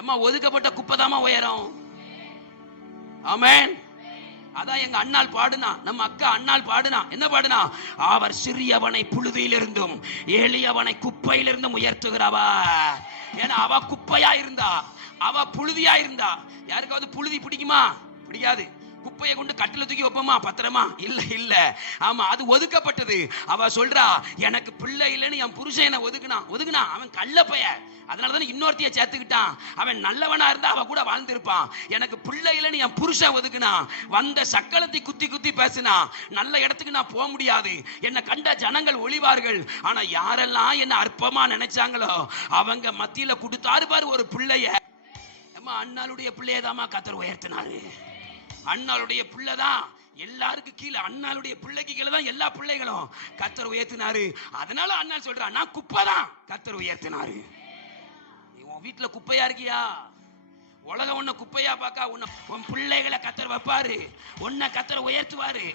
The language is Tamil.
எம்மா ஒதுக்கப்பட்ட குப்பைதாமா உயரம். ஆமென். அதான் எங்க அண்ணால் பாடுனா, நம்ம அக்கா அண்ணால் பாடுனா. என்ன பாடுனா? அவர் சிறியவனை புழுதியிலிருந்தும் எளியவனை குப்பையிலிருந்தும் உயர்த்துகிறவர். ஏன்னா அவ குப்பையா இருந்தா, அவ புழுதியா இருந்தா. யாருக்காவது புழுதி பிடிக்குமா? பிடிக்காது. குப்பையை கொண்டு கட்டில தூக்கி வைப்போமா பத்திரமா? இல்ல இல்ல. ஆமா, அது ஒதுக்கப்பட்டது. அவ சொல்றா, எனக்கு பிள்ளை இல்லைன்னு என் புருஷன் என்ன ஒதுக்குனா அவன் கள்ள பைய. அதனாலதான் இன்னொருத்தைய சேர்த்துக்கிட்டான். அவன் நல்லவனா இருந்தா அவ கூட வாழ்ந்திருப்பான். எனக்கு பிள்ளை இல்லைன்னு என் புருஷன் ஒதுக்குனா, வந்த சக்களத்தை குத்தி குத்தி பேசினா, நல்ல இடத்துக்கு நான் போக முடியாது. என்னை கண்ட ஜனங்கள் ஒளிவார்கள். ஆனா யாரெல்லாம் என்ன அற்பமா நினைச்சாங்களோ அவங்க மத்தியில கொடுத்தாரு பாரு ஒரு பிள்ளைய. அண்ணாளுடைய பிள்ளையதாமா கர்த்தர் உயர்த்தினாரு. அண்ணாளுடைய பிள்ளைதான் எல்லாருக்கும் கீழே, அண்ணாளுடைய பிள்ளைக்கு கீழே தான் எல்லா பிள்ளைகளும். கர்த்தர் உயர்த்தினாரு. அதனால அண்ணா சொல்றான், நான் குப்பைதான், கர்த்தர் உயர்த்தினாரு. உன் வீட்டுல குப்பையா இருக்கியா? உலகம் உன்னை குப்பையா பாக்கா, உன் பிள்ளைகளை கர்த்தர் வைப்பாரு, உன்னை கர்த்தர் உயர்த்துவாரு.